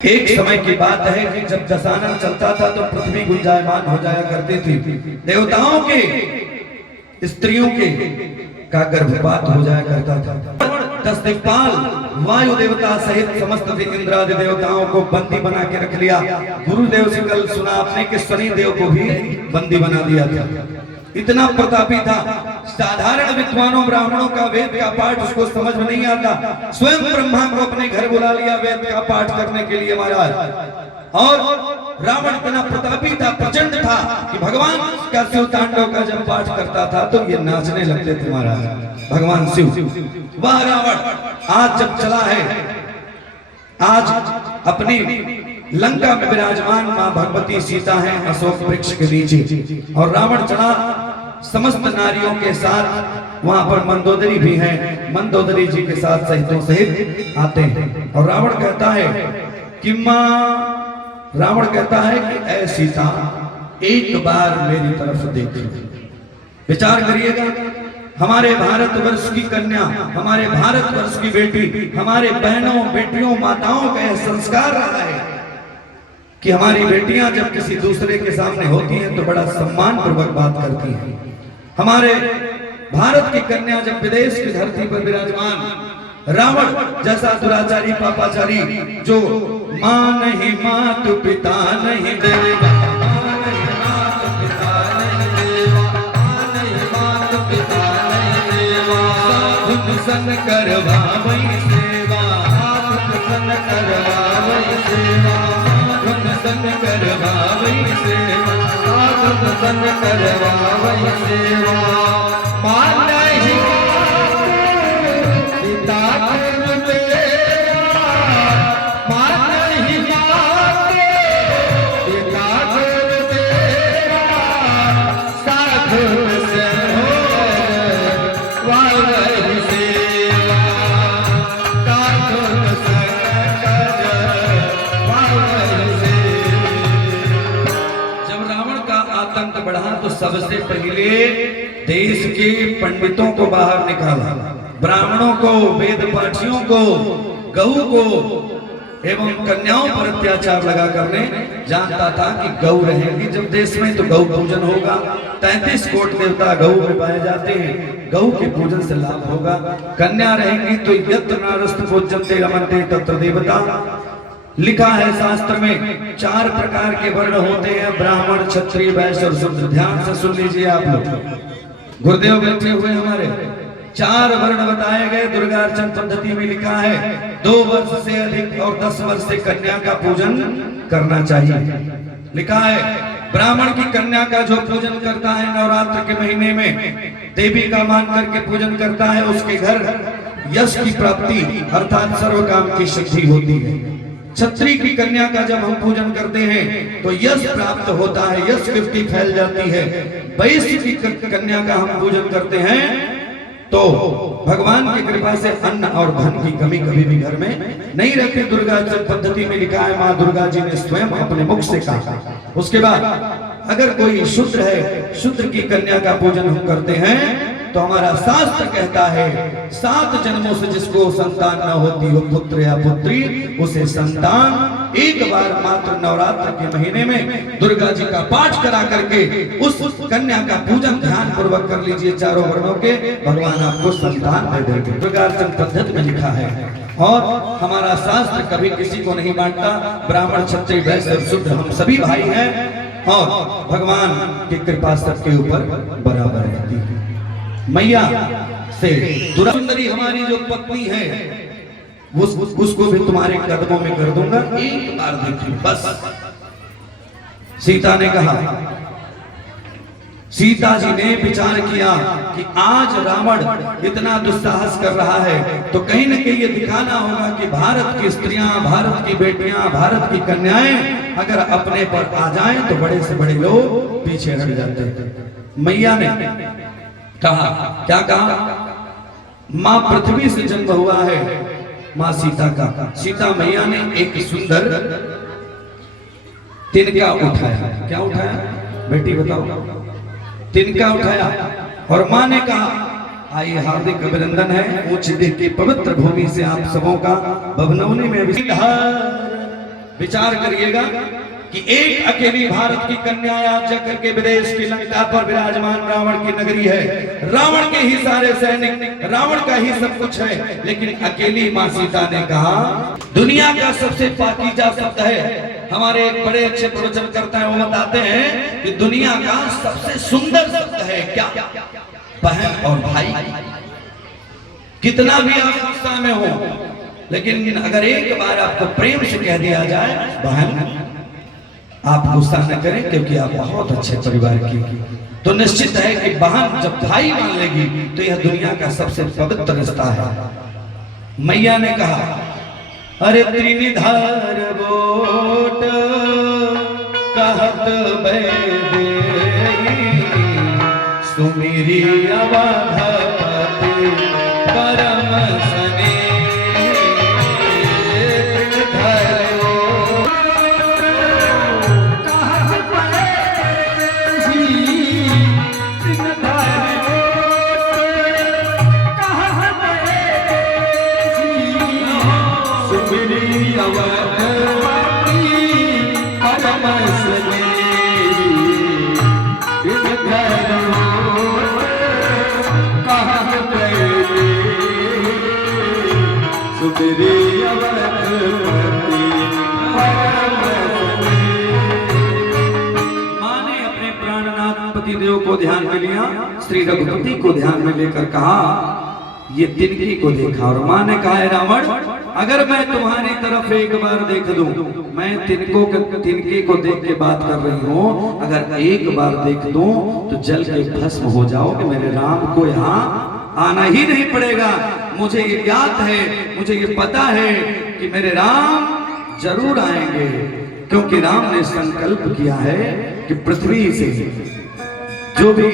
एक समय की बात है कि जब दशानन चलता था तो पृथ्वी गुंजायमान हो जाया करती थी। देवताओं के स्त्रियों के का गर्भपात हो जाया करता था। 10 दिक्पाल वायु देवता सहित समस्त इंद्रादि देवताओं को बंदी बना के रख लिया। गुरुदेव से कल सुना आपने कि शनि देव को भी बंदी बना दिया था। इतना प्रतापी था, साधारण विद्वानों ब्राह्मणों का वेद का पाठ उसको समझ में नहीं आता। स्वयं ब्रह्मा को अपने घर बुला लिया वेद का पाठ करने के लिए महाराज। और रावण इतना प्रतापी था, प्रचंड था कि भगवान का शिव तांडव का जब पाठ करता था तो ये नाचने लगते थे महाराज। भगवान शिव वह रावण आज जब चला है, आज अपनी लंका में विराजमान मां भगवती सीता है अशोक वृक्ष के नीचे, और रावण चढ़ा समस्त नारियों के साथ। वहां पर मंदोदरी भी है, मंदोदरी जी के साथ सहितों सहित आते हैं। और रावण कहता है कि रावण कहता है कि ऐ सीता एक बार मेरी तरफ देखो। विचार करिएगा, हमारे भारतवर्ष की कन्या, हमारे भारतवर्ष की बेटी, हमारे बहनों बेटियों माताओं का यह संस्कार रहा है कि हमारी बेटियां जब किसी दूसरे के सामने होती हैं तो बड़ा सम्मान पूर्वक बात करती हैं। हमारे भारत की कन्या जब विदेश की धरती पर विराजमान, रावण जैसा दुराचारी पापाचारी जो मां नहीं मात पिता नहीं देवा, मां नहीं मात पिता नहीं देवा, मां नहीं मात पिता नहीं देवा, साधु सन करवा वही सेवा, साधु सन करवा वही सेवा, सन करवा वही सेवा, साधु सन करवा वही सेवा। मान नहीं पिता गुरु तेरा, मान नहीं पिता गुरु तेरा, साधु सन वही सेवा, साधु सन करवा वही सेवा। आतंक बढ़ा तो सबसे पहले देश के पंडितों को बाहर निकाला, ब्राह्मणों को, वेद पाठियों को, गऊ को एवं कन्याओं पर अत्याचार लगा करने जानता था कि गऊ रहेगी जब देश में तो गऊ पूजन होगा। 33 कोट देवता गऊ में पाए जाते हैं, गऊ के पूजन से लाभ होगा। कन्या रहेंगी तो यत्र नारस्त पूज्यन्ते रमन्ते तत्र देवता। लिखा है शास्त्र में 4 प्रकार के वर्ण होते हैं, ब्राह्मण, क्षत्रिय, वैश्य और शूद्र। ध्यान से सुन लीजिए आप लोग, गुरुदेव बैठे हुए हमारे 4 वर्ण बताए गए। दुर्गार्चन पद्धति में लिखा है 2 वर्ष से अधिक और 10 वर्ष से कन्या का पूजन करना चाहिए। लिखा है ब्राह्मण की कन्या का जो पूजन करता है नवरात्र के महीने में, देवी का मान करके पूजन करता है, उसके घर यश की प्राप्ति अर्थात सर्व काम की सिद्धि होती है। क्षत्रिय की कन्या का जब हम पूजन करते हैं तो यश प्राप्त होता है, यश कीर्ति फैल जाती है। वैश्य की कन्या का हम पूजन करते हैं तो भगवान की कृपा से अन्न और धन की कमी कभी भी घर में नहीं रहती। दुर्गार्चन पद्धति में लिखा है मां दुर्गा जी ने स्वयं अपने मुख से कहा। उसके बाद अगर कोई शूद्र है, शूद्र की कन्या का पूजन हम करते हैं तो हमारा शास्त्र कहता है 7 जन्मों से जिसको संतान न होती हो, पुत्र या पुत्री, उसे संतान एक बार मात्र नवरात्र के महीने में दुर्गा जी का पाठ करा करके उस कन्या का पूजन ध्यान पूर्वक कर लीजिए। 4 वर्णों के भगवान आपको संतान दे देंगे। दुर्गार्चन पद्धति में लिखा है। और हमारा शास्त्र कभी किसी को नहीं बांटता, ब्राह्मण, क्षत्रिय, वैश्य और शूद्र हम सभी भाई हैं और भगवान की कृपा सबके ऊपर बराबर रहती है। मैया से दुरासुंदरी हमारी जो पत्नी है उसको भी तुम्हारे कदमों में कर दूंगा, एक बार देखिए बस। सीता ने कहा, सीता जी ने विचार किया कि आज रावण इतना दुस्साहस कर रहा है तो कहीं न कहीं ये दिखाना होगा कि भारत की स्त्रियां, भारत की बेटियां, भारत की कन्याएं अगर अपने पर आ जाएं तो बड़े से बड़े लोग पीछे हट जाते हैं। मैया ने कहा, क्या कहा? मां पृथ्वी से जन्म हुआ है मां सीता का। सीता मैया ने एक सुंदर तिनका उठाया। क्या उठाया बेटी बताओ? तिनका उठाया और मां ने कहा, आइए हार्दिक अभिनंदन है उच्च देह की पवित्र भूमि से आप सबों का भवनौनी में विचार करिएगा कि एक अकेली भारत की कन्या आज जाकर के विदेश की लंका पर विराजमान रावण की नगरी है, रावण के ही सारे सैनिक, रावण का ही सब कुछ है, लेकिन अकेली मां सीता ने कहा दुनिया का सबसे पाकीज़ा शब्द है। हमारे एक बड़े अच्छे प्रवचन करता है, वो बताते हैं कि दुनिया का सबसे सुंदर शब्द है क्या? बहन और भाई। कितना भी आप गुस्सा में हो, लेकिन अगर एक बार आपको प्रेम से कह दिया जाए बहन, आप गुस्सा न करें क्योंकि आप बहुत अच्छे परिवार की, तो निश्चित है कि बहन जब भाई मान लेगी तो यह दुनिया का सबसे पवित्र रिश्ता है। मैया ने कहा अरे त्रिनिधार बोट कहत बेदे सुमिरी अवधपति परम सने। देव को ध्यान में लिया, श्री रघुपति को ध्यान में लेकर कहा ये तिनके को देखा, और मां ने कहा रावण अगर मैं तुम्हारी तरफ एक बार देख दूं, मैं तिनके को देख के बात कर रही हूं, अगर एक बार देख दूं तो जल के भस्म हो जाओगे, मेरे राम को यहाँ आना ही नहीं पड़ेगा। मुझे ये ज्ञात है, मुझे ये पता है कि मेरे राम जरूर आएंगे, क्योंकि राम ने संकल्प किया है कि पृथ्वी से जो भी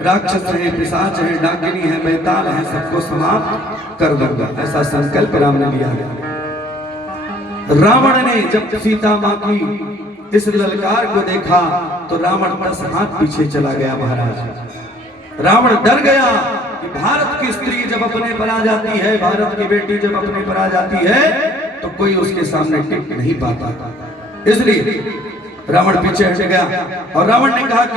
राक्षस है, पिशाच है, डाकिनी है, बैताल है, सबको समाप्त कर दूंगा, ऐसा संकल्प राम ने लिया है। रावण ने जब सीता मां की इस ललकार को देखा तो रावण 10 हाथ पीछे चला गया। महाराज रावण डर गया कि भारत की स्त्री जब अपने पर आ जाती है, भारत की बेटी जब अपने पर आ जाती है तो कोई उसके सामने टिक नहीं पाता, इसलिए रावण पीछे हट गया। और रावण ने कहा कि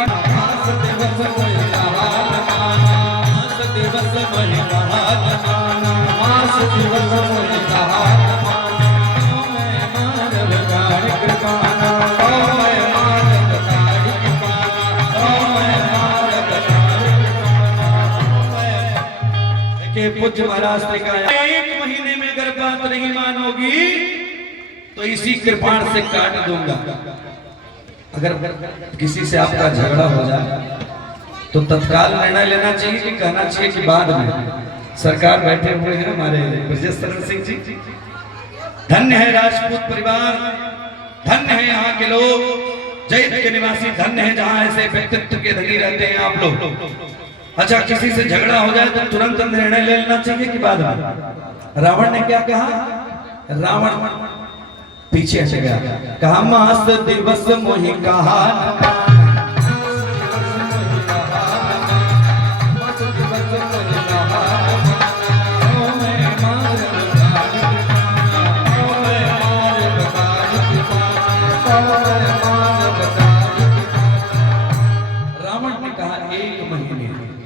पूज्य महाराज ने कहा 1 महीने में अगर बात नहीं मानोगी तो इसी कृपाण से काट दूंगा। अगर किसी से आपका झगड़ा हो जाए तो तत्काल निर्णय लेना चाहिए कि कहना चाहिए कि बाद में। सरकार बैठे हुए हैं हमारे ब्रजेश शरण सिंह जी, धन्य है राजपूत परिवार, धन्य है यहाँ के लोग, जैत के निवासी धन्य है जहाँ ऐसे व्यक्तित्व के धनी रहते हैं आप लोग। अच्छा किसी से झगड़ा हो जाए तो तुरंत निर्णय ले लेना चाहिए कि बाद में। रावण ने क्या कहा? रावण पीछे हट गया, कहा मास दिवस मोहि कहा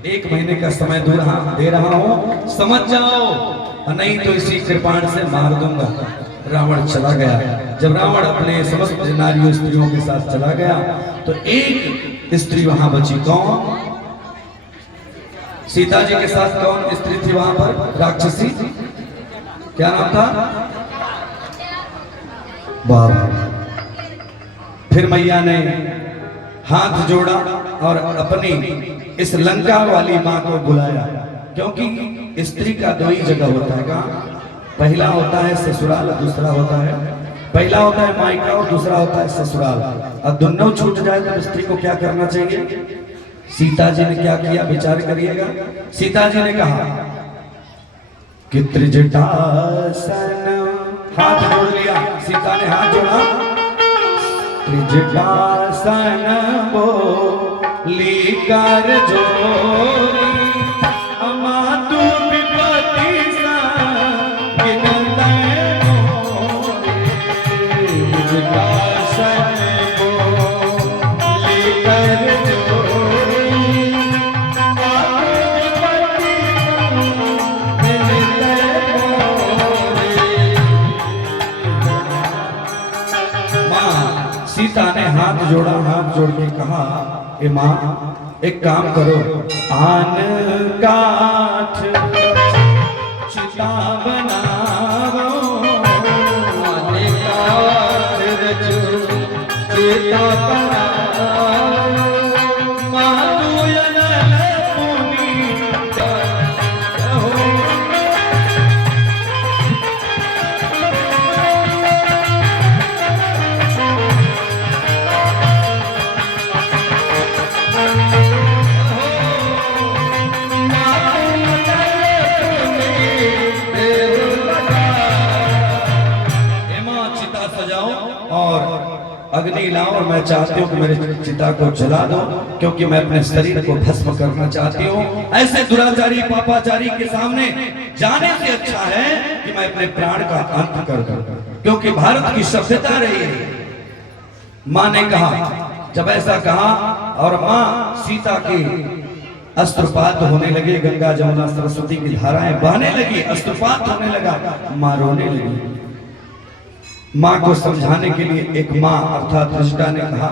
एक महीने का समय दे रहा हूं, समझ जाओ, नहीं तो इसी कृपाण से मार दूंगा। रावण चला गया। जब रावण अपने समस्त नारियों स्त्रियों के साथ चला गया तो एक स्त्री वहां बची, कौन? सीता जी के साथ कौन स्त्री थी वहां पर? राक्षसी, क्या नाम था? बाबा। फिर मैया ने हाथ जोड़ा और अपनी इस लंका वाली मां को बुलाया, क्योंकि स्त्री का 2 ही जगह होता है। कहाँ? पहला होता है ससुराल, दूसरा होता है, पहला होता है मायका और दूसरा होता है ससुराल। और दोनों छूट जाए तो स्त्री को क्या करना चाहिए? सीता जी ने क्या किया, विचार करिएगा। सीता जी ने कहा कि त्रिजटासन, हाथ जोड़ लिया, सीता ने हाथ जोड़ा, त्रिजटासन बोली कर जोरी अमातु विपत्ति सा सीता ने हाथ जोड़ा, हाथ जोड़ के कहा, ए माँ एक काम करो, आन काठ चिता बनाओ, आन काठ रचो चिता बनाओ, माँ तू यनल पुनी कहो। अग्नि लाओ और मैं चाहती हूँ कि मेरे चिता को जला दो, क्योंकि मैं अपने शरीर को भस्म करना चाहती हूँ। ऐसे दुराचारी पापाचारी के सामने जाने से अच्छा है कि मैं अपने प्राण का अंत कर दूं, क्योंकि भारत की सभ्यता रही है। माँ ने कहा, जब ऐसा कहा और माँ सीता की अस्त्रपात होने लगे, गंगा जमुना सरस्वती की धाराएं बहने लगी, अस्त्रपात होने लगा, माँ रोने लगी। माँ को समझाने के लिए एक माँ अर्थात ऋषिका ने कहा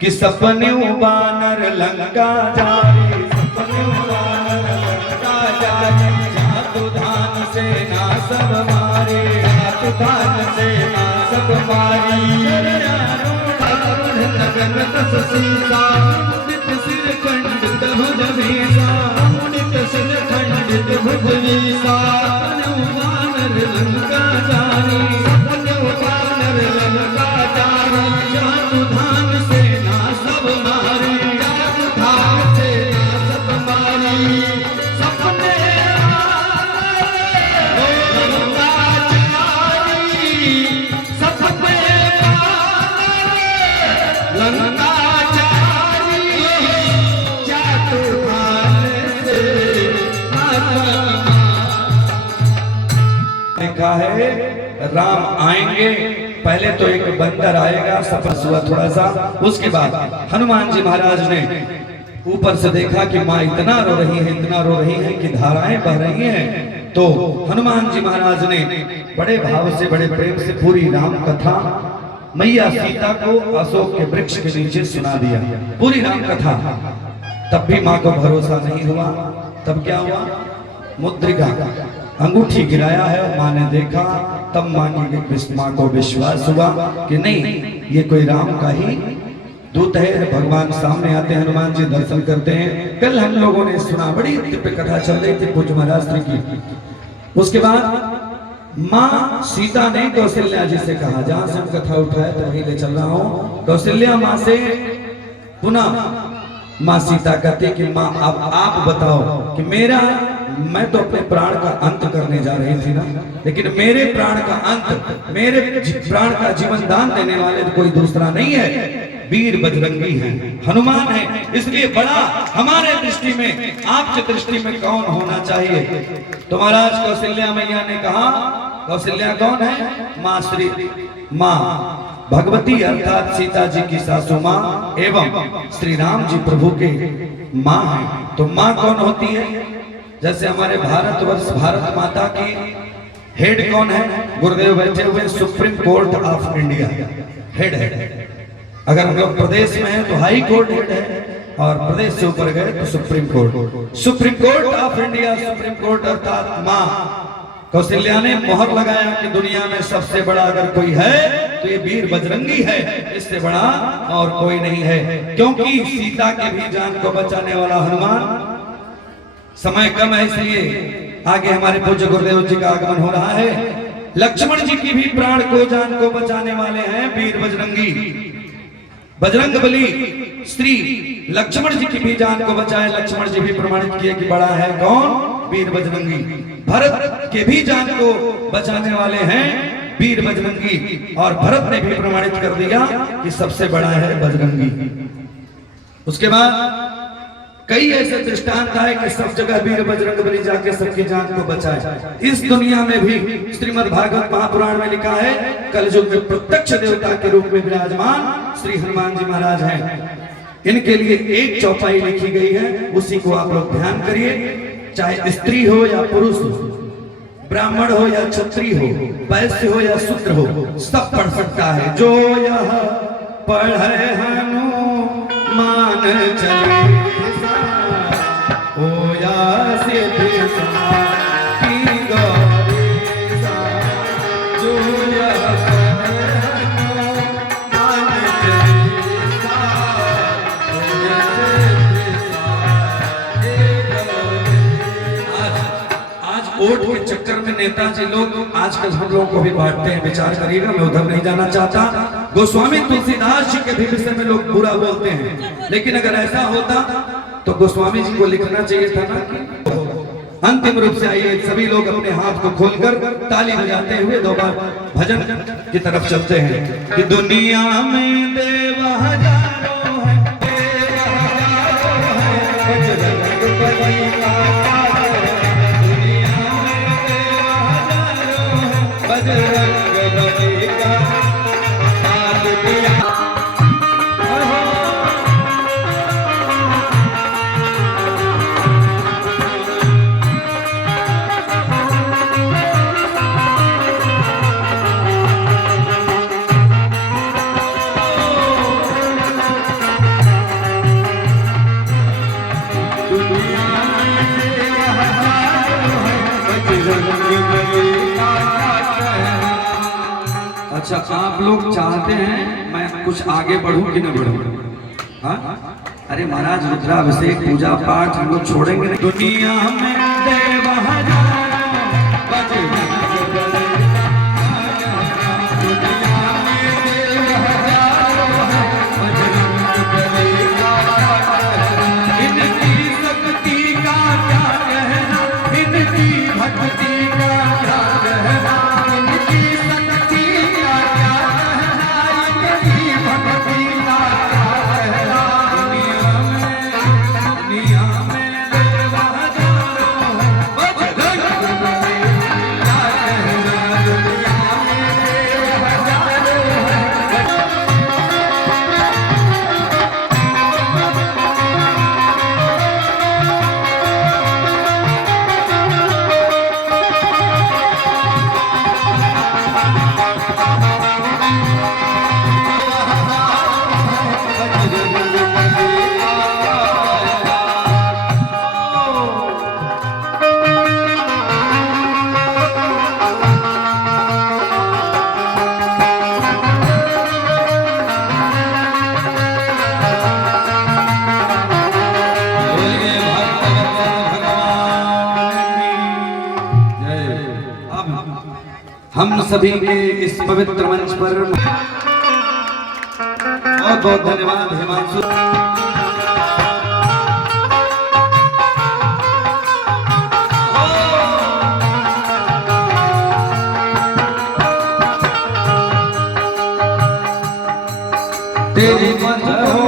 कि सपने बानर लंका जारी, सपने बानर लंका जारी, जातु धान से ना सब मारे, जातु धान से ना सब मारी, लगन तस सीसा, मुंडित सिर खंडित भुज वीसा, मुंडित सिर खंडित भुज वीसा, सपने बानर लंका जारी, जातु धान से ना सब मारी, जातु धान से ना सब मारी, सपने लंका जारी, सपने लंका जारी, जातु धान से ना सब मारी। लिखा है राम आएंगे, पहले तो एक बंदर आएगा, सफर हुआ थोड़ा सा, उसके बाद हनुमान जी महाराज ने ऊपर से देखा कि माँ इतना रो रही है, इतना रो रही है कि धाराएं बह रही हैं, तो हनुमान जी महाराज ने बड़े भाव से, बड़े प्रेम से पूरी राम कथा मैया सीता को अशोक के वृक्ष के नीचे सुना दिया, पूरी राम कथा। तब भी माँ को भरोसा नहीं हुआ। तब क्या हुआ, मुद्रिका अंगूठी गिराया है, माँ ने देखा, तब माँ को विश्वास हुआ कि नहीं, ये कोई राम का ही दूत है। भगवान सामने आते हैं, हनुमान जी दर्शन करते हैं। कल हम लोगों ने सुना, बड़ी दिव्य कथा चल रही थी पूज्य महाराज की। उसके बाद माँ सीता ने कौशल्या जी से कहा, जहां से हम कथा उठाए तो वहीं ले चल रहा हूं। कौशल्या माँ से पुनः माँ सीता कहती कि माँ अब आप बताओ कि मैं तो अपने प्राण का अंत करने जा रही थी ना, लेकिन मेरे प्राण का अंत, मेरे प्राण का जीवन दान देने वाले तो कोई दूसरा नहीं है, वीर बजरंगी है, हनुमान है। इसलिए बड़ा हमारे दृष्टि में, आपकी दृष्टि में कौन होना चाहिए? तो महाराज कौशल्या मैया ने कहा, कौशल्या कौन है? माँ भगवती अर्थात सीता जी की सासू माँ एवं श्री राम जी प्रभु के माँ है। तो माँ कौन होती है? जैसे हमारे भारतवर्ष, भारत माता की हेड कौन है? गुरुदेव बैठे हुए supreme court of India head है। अगर हम लोग प्रदेश में हैं तो हाई कोर्ट हेड है, और प्रदेश से ऊपर गए तो supreme court. Supreme court of India, supreme court अर्थात माँ कौशल्या ने मोहर लगाया कि दुनिया में सबसे बड़ा अगर कोई है तो ये वीर बजरंगी है, इससे बड़ा और कोई नहीं है। क्योंकि सीता के भी जान को बचाने वाला हनुमान। समय कम है इसलिए आगे हमारे पूज्य गुरुदेव जी का आगमन हो रहा है। लक्ष्मण जी की भी प्राण को, जान को बचाने वाले हैं वीर बजरंगी। बजरंग बली स्त्री लक्ष्मण जी की भी जान को बचाए। लक्ष्मण जी भी प्रमाणित किए कि बड़ा है कौन? वीर बजरंगी। भरत के भी जान को बचाने वाले हैं वीर बजरंगी, और भरत ने भी प्रमाणित कर दिया कि सबसे बड़ा है बजरंगी। उसके बाद कई ऐसे दृष्टांत आए कि सब जगह वीर बजरंग बली जाके सबकी जान को बचाए। इस दुनिया में भी श्रीमद् भागवत महापुराण में लिखा है, कलयुग में प्रत्यक्ष देवता के रूप में विराजमान श्री हनुमान जी महाराज हैं। इनके लिए एक चौपाई लिखी गई है, उसी को आप लोग ध्यान करिए। चाहे स्त्री हो या पुरुष हो, ब्राह्मण हो या क्षत्रिय हो, वैश्य हो या शूद्र हो, सब पढ़ सकता है। जो यह पढ़े हनुमान चालीसा होया सिद्ध की गौरीसा जो यह वोट के चक्कर में नेताजी लोग आजकल हम लोगों को भी बांटते हैं। विचार करिएगा, मैं उधर नहीं जाना चाहता। गोस्वामी तुलसीदास जी के भी विषय में लोग बुरा बोलते हैं, लेकिन अगर ऐसा होता तो गोस्वामी जी को लिखना चाहिए था ना कि अंतिम रूप से आइए सभी लोग अपने हाथ को खोलकर ताली बजाते हुए दो बार भजन की तरफ चलते हैं कि दुनिया में देव हजारों हैं, अच्छा आप लोग चाहते हैं मैं कुछ आगे बढ़ूं कि न बढ़ूं? हाँ? अरे महाराज रुद्राभिषेक पूजा पाठ हम लोग छोड़ेंगे नहीं। दुनिया में देव हजारों बजरंग इनकी शक्ति का क्या कहना, इनकी भक्ति का क्या कहना, इनकी शक्ति का क्या कहना, इनकी भक्ति का क्या कहना। दुनिया में देव हजारों हैं, बजरंग बली क्या कहना, दुनिया में देव हजारों हैं। हम सभी के इस पवित्र मंच पर बहुत बहुत धन्यवाद हिमांशु। तेरी मत हो